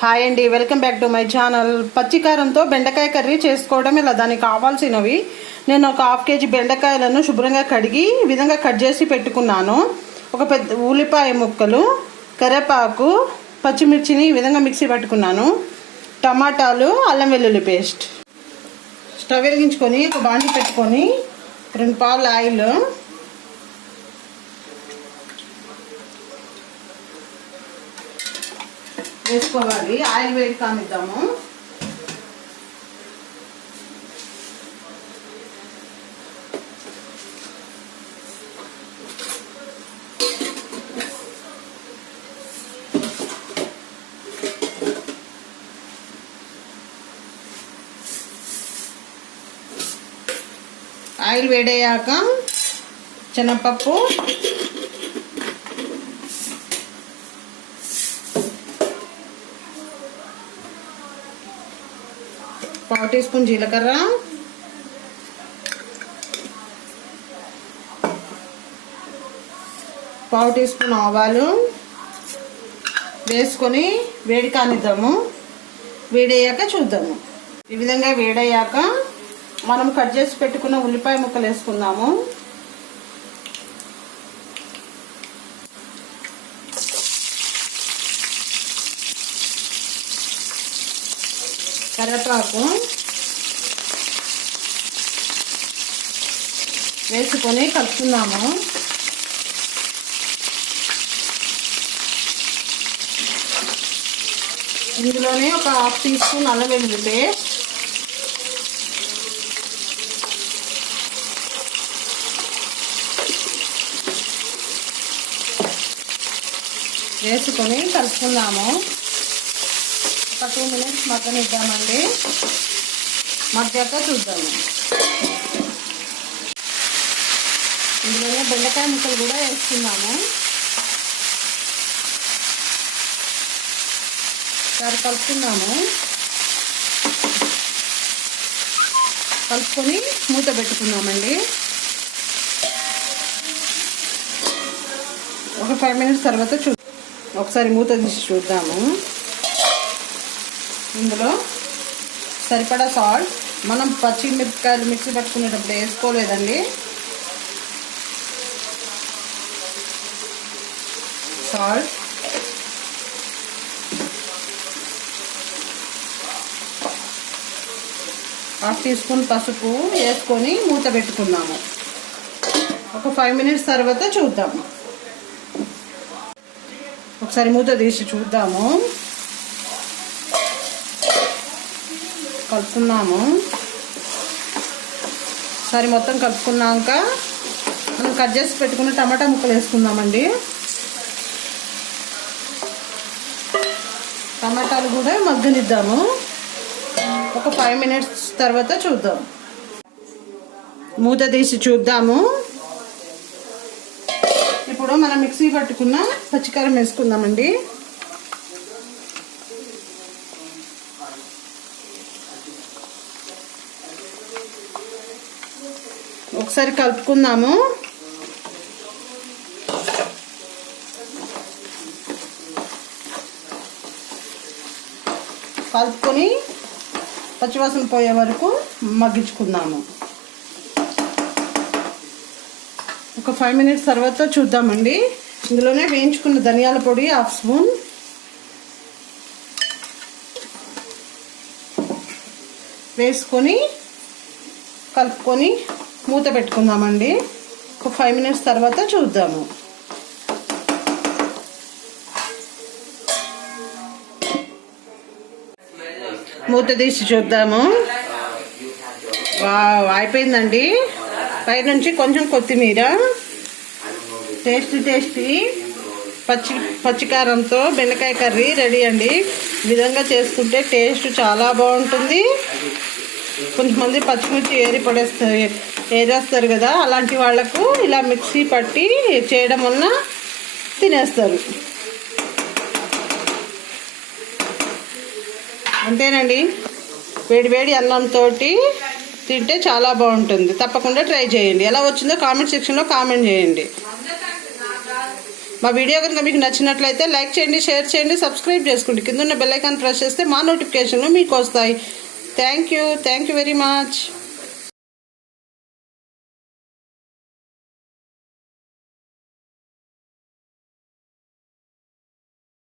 Hi అండి welcome back to my channel. పచ్చికారంతో బెండకాయ curry చేసుకోవడం ఇలా దానికి కావాల్సినవి. నేను ఒక హాఫ్ కేజీ బెండకాయలను శుభ్రంగా కడిగి ఈ విధంగా కట్ చేసి పెట్టుకున్నాను. ఒక పెద్ద ఉల్లిపాయ ముక్కలు కరివేపాకు పచ్చిమిర్చిని ఈ విధంగా మిక్సీ పట్టుకున్నాను. టమాటాలు అల్లం వెల్లుల్లి పేస్ట్. స్టవ్ వెలిగించుకొని ఒక బాండి పెట్టుకొని రెండు పాలు ఆయిల్ వేసుకోవాలి. ఆయిల్ వేడి కానిద్దాము ఆయిల్ వేడయ్యాక శనగపప్పు పావు టీ స్పూన్ జీలకర్ర. పావు టీ స్పూన్ ఆవాలు. వేసుకొని వేడి కానిద్దాము. వేడయ్యాక చూద్దాము. ఈ విధంగా వేడయ్యాక మనం కట్ చేసి పెట్టుకున్న ఉల్లిపాయ ముక్కలు వేసుకుందాము. కరివేపాకు వేసుకొని కలుపుకుందాము. ఇందులోనే ఒక హాఫ్ టీ స్పూన్ అల్లం వెల్లుల్లి పేస్ట్. వేసుకొని కలుపుకుందాము. ఒక టూ మినిట్స్ మగ్గనిద్దామండి మగ్గాక చూద్దాము. ఇందులోనే బెండకాయ ముక్కలు కూడా వేస్తున్నాము ఒకసారి కలుపుతున్నాము కలుపుకొని మూత పెట్టుకుందామండి. ఒక ఫైవ్ మినిట్స్ తర్వాత చూ ఒకసారి మూత తీసి చూద్దాము. ఇందులో సరిపడా సాల్ట్. మనం పచ్చిమిరపకాయలు మిక్సీ పట్టుకునేటప్పుడు వేసుకోలేదండి. సాల్ట్. హాఫ్ టీ స్పూన్ పసుపు వేసుకొని మూత పెట్టుకున్నాము ఒక ఫైవ్ మినిట్స్ తర్వాత చూద్దాము. ఒకసారి మూత తీసి చూద్దాము. కలుపుకున్నాము సరే మొత్తం కలుపుకున్నాక మనం కట్ చేసి పెట్టుకున్న టమాటా ముక్కలు వేసుకుందామండి. టమాటాలు కూడా మగ్గనిద్దాము. ఒక ఫైవ్ మినిట్స్ తర్వాత చూద్దాం. మూత తీసి చూద్దాము. ఇప్పుడు మనం మిక్సీ పట్టుకున్న పచ్చికారం వేసుకుందామండి. ఒకసారి కలుపుకుందాము. కలుపుకొని పచ్చివాసన పోయే వరకు మగ్గించుకుందాము. ఒక ఫైవ్ మినిట్స్ తర్వాత చూద్దామండి. ఇందులోనే వేయించుకున్న ధనియాల పొడి హాఫ్ స్పూన్. వేసుకొని కలుపుకొని మూత పెట్టుకుందామండి. ఒక ఫైవ్ మినిట్స్ తర్వాత చూద్దాము. మూత తీసి చూద్దాము. వావ్ అయిపోయిందండి. పైనుంచి కొంచెం కొత్తిమీర టేస్టీ టేస్టీ పచ్చి పచ్చికారంతో బెండకాయ కర్రీ రెడీ అండి. విధంగా చేసుకుంటే టేస్ట్ చాలా బాగుంటుంది. కొంతమంది పచ్చిమిర్చి ఏరి పడేస్తారు ఏరేస్తారు కదా అలాంటి వాళ్ళకు ఇలా మిక్సీ పట్టి చేయడం వలన తినేస్తారు. అంతేనండి. వేడి వేడి అన్నంతో తింటే చాలా బాగుంటుంది. తప్పకుండా ట్రై చేయండి. ఎలా వచ్చిందో కామెంట్ సెక్షన్లో కామెంట్ చేయండి. మా వీడియో కనుక మీకు నచ్చినట్లయితే లైక్ చేయండి షేర్ చేయండి సబ్స్క్రైబ్ చేసుకోండి. కింద ఉన్న బెల్ ప్రెస్ చేస్తే మా నోటిఫికేషన్లు మీకు వస్తాయి. Thank you. Thank you very much.